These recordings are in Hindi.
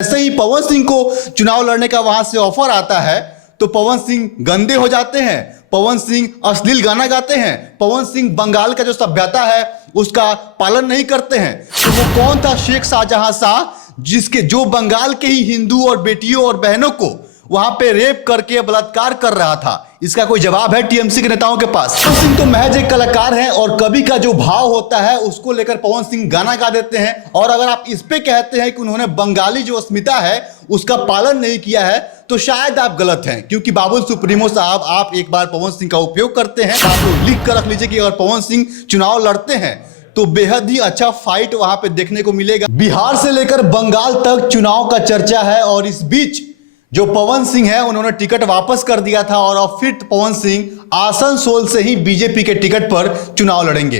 जैसे ही पवन सिंह को चुनाव लड़ने का वहां से ऑफर आता है तो पवन सिंह गंदे हो जाते हैं। पवन सिंह अश्लील गाना गाते हैं। पवन सिंह बंगाल का जो सभ्यता है उसका पालन नहीं करते हैं। तो वो कौन था शेख शाहजहां शाह जिसके जो बंगाल के ही हिंदू और बेटियों और बहनों को वहां पे रेप करके बलात्कार कर रहा था? इसका कोई जवाब है टीएमसी के नेताओं के पास? पवन सिंह तो महज एक कलाकार हैं और कवि का जो भाव होता है उसको लेकर पवन सिंह गाना गा देते हैं। और अगर आप इस पे कहते हैं कि उन्होंने बंगाली जो अस्मिता है उसका पालन नहीं किया है तो शायद आप गलत हैं, क्योंकि बाबुल सुप्रीमो साहब आप एक बार पवन सिंह का उपयोग करते हैं। आप लोग लिख कर रख लीजिए कि अगर पवन सिंह चुनाव लड़ते हैं तो बेहद ही अच्छा फाइट वहां पे देखने को मिलेगा। बिहार से लेकर बंगाल तक चुनाव का चर्चा है और इस बीच जो पवन सिंह है उन्होंने टिकट वापस कर दिया था और अब फिर पवन सिंह आसनसोल से ही बीजेपी के टिकट पर चुनाव लड़ेंगे।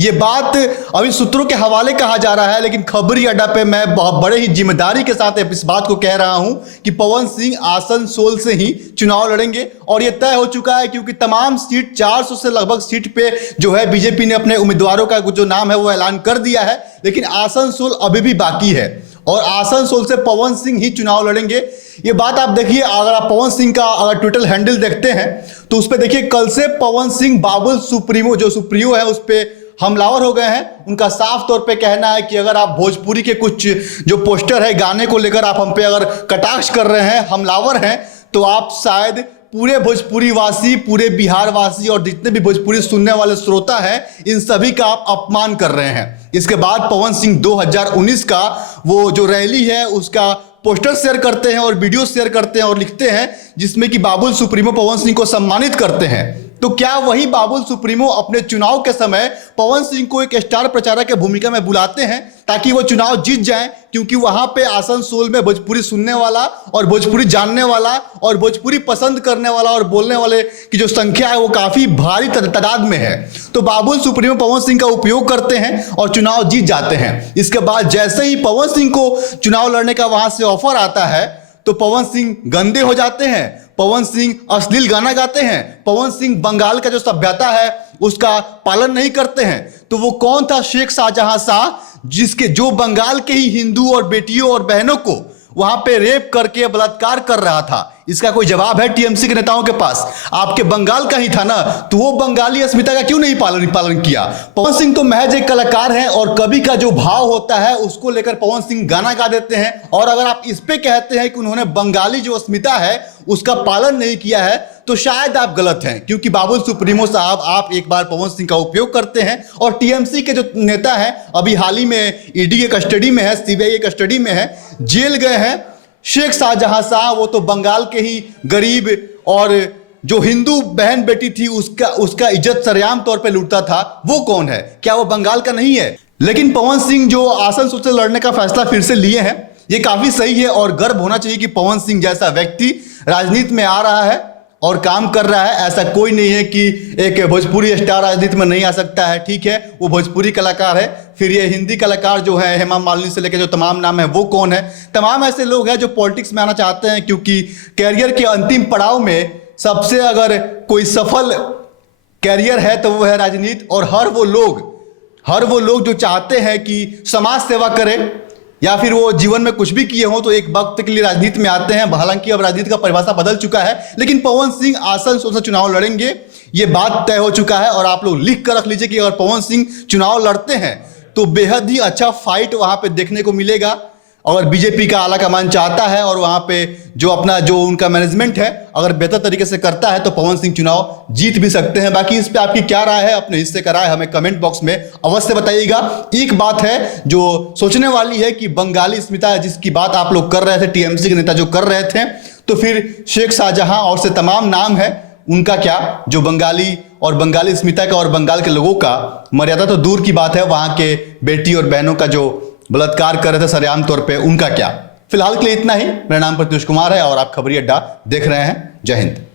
ये बात अभी सूत्रों के हवाले कहा जा रहा है, लेकिन खबरी अड्डा पे मैं बहुत बड़े ही जिम्मेदारी के साथ इस बात को कह रहा हूं कि पवन सिंह आसनसोल से ही चुनाव लड़ेंगे। और ये तय हो चुका है क्योंकि तमाम सीट 400 से लगभग सीट पे जो है बीजेपी ने अपने उम्मीदवारों का जो नाम है वो ऐलान कर दिया है, लेकिन आसनसोल अभी भी बाकी है और आसनसोल से पवन सिंह ही चुनाव लड़ेंगे। ये बात आप देखिए, अगर आप पवन सिंह का अगर ट्विटर हैंडल देखते हैं तो उस पर देखिए कल से पवन सिंह बाबुल सुप्रीमो जो सुप्रियो है उस पर हमलावर हो गए हैं। उनका साफ तौर पे कहना है कि अगर आप भोजपुरी के कुछ जो पोस्टर है गाने को लेकर आप हम पे अगर कटाक्ष कर रहे हैं, हमलावर हैं, तो आप शायद पूरे भोजपुरी वासी, पूरे बिहार वासी और जितने भी भोजपुरी सुनने वाले श्रोता हैं इन सभी का आप अपमान कर रहे हैं। इसके बाद पवन सिंह 2019 का वो जो रैली है उसका पोस्टर शेयर करते हैं और वीडियो शेयर करते हैं और लिखते हैं जिसमें कि बाबुल सुप्रीमो पवन सिंह को सम्मानित करते हैं। तो क्या वही बाबुल सुप्रीमो अपने चुनाव के समय पवन सिंह को एक स्टार प्रचारक की भूमिका में बुलाते हैं ताकि वो चुनाव जीत जाएं, क्योंकि वहां पे आसनसोल में भोजपुरी सुनने वाला और भोजपुरी जानने वाला और भोजपुरी पसंद करने वाला और बोलने वाले की जो संख्या है वो काफी भारी तादाद में है। तो बाबुल सुप्रीमो पवन सिंह का उपयोग करते हैं और चुनाव जीत जाते हैं। इसके बाद जैसे ही पवन सिंह को चुनाव लड़ने का वहां से ऑफर आता है तो पवन सिंह गंदे हो जाते हैं। पवन सिंह अश्लील गाना गाते हैं। पवन सिंह बंगाल का जो सभ्यता है उसका पालन नहीं करते हैं। तो वो कौन था शेख शाहजहां शाह जिसके जो बंगाल के ही हिंदू और बेटियों और बहनों को वहां पे रेप करके बलात्कार कर रहा था? इसका कोई जवाब है टीएमसी के नेताओं के पास? आपके बंगाल का ही था ना, तो वो बंगाली अस्मिता का क्यों नहीं पालन किया? पवन सिंह तो महज एक कलाकार हैं और कवि का जो भाव होता है उसको लेकर पवन सिंह गाना गा देते हैं। और अगर आप इस पे कहते हैं कि उन्होंने बंगाली जो अस्मिता है उसका पालन नहीं किया है तो शायद आप गलत हैं, क्योंकि बाबुल सुप्रीमो साहब आप एक बार पवन सिंह का उपयोग करते हैं और टीएमसी के जो नेता हैं अभी हाल ही में ईडी के कस्टडी में है, सीबीआई के कस्टडी में है, जेल गए हैं। शेख शाहजहां शाह वो तो बंगाल के ही गरीब और जो हिंदू बहन बेटी थी उसका इज्जत सरेआम तौर पे लूटता था। वो कौन है? क्या वो बंगाल का नहीं है? लेकिन पवन सिंह जो आसनसोल से लड़ने का फैसला फिर से लिए हैं ये काफी सही है और गर्व होना चाहिए कि पवन सिंह जैसा व्यक्ति राजनीति में आ रहा है और काम कर रहा है। ऐसा कोई नहीं है कि एक भोजपुरी स्टार राजनीति में नहीं आ सकता है। ठीक है, वो भोजपुरी कलाकार है, फिर ये हिंदी कलाकार जो है हेमा मालिनी से लेकर जो तमाम नाम है वो कौन है? तमाम ऐसे लोग हैं जो पॉलिटिक्स में आना चाहते हैं, क्योंकि कैरियर के अंतिम पड़ाव में सबसे अगर कोई सफल कैरियर है तो वो है राजनीति। और हर वो लोग जो चाहते हैं कि समाज सेवा करें या फिर वो जीवन में कुछ भी किए हों तो एक वक्त के लिए राजनीति में आते हैं। हालांकि अब राजनीति का परिभाषा बदल चुका है, लेकिन पवन सिंह आसनसोल से चुनाव लड़ेंगे ये बात तय हो चुका है। और आप लोग लिख कर रख लीजिए कि अगर पवन सिंह चुनाव लड़ते हैं तो बेहद ही अच्छा फाइट वहां पे देखने को मिलेगा। अगर बीजेपी का आला कमान चाहता है और वहां पे जो उनका मैनेजमेंट है अगर बेहतर तरीके से करता है तो पवन सिंह चुनाव जीत भी सकते हैं। बाकी इस पे आपकी क्या राय है? अपने हिस्से का राय हमें कमेंट बॉक्स में अवश्य बताइएगा। एक बात है जो सोचने वाली है कि बंगाली अस्मिता जिसकी बात आप लोग कर रहे थे, टीएमसी के नेता जो कर रहे थे, तो फिर शेख शाहजहां और से तमाम नाम है उनका क्या, जो बंगाली और बंगाली अस्मिता का और बंगाल के लोगों का मर्यादा तो दूर की बात है, वहां के बेटी और बहनों का जो बलात्कार कर रहे थे सरेआम तौर पे, उनका क्या? फिलहाल के लिए इतना ही। मेरा नाम प्रत्युष कुमार है और आप खबरी अड्डा देख रहे हैं। जय हिंद।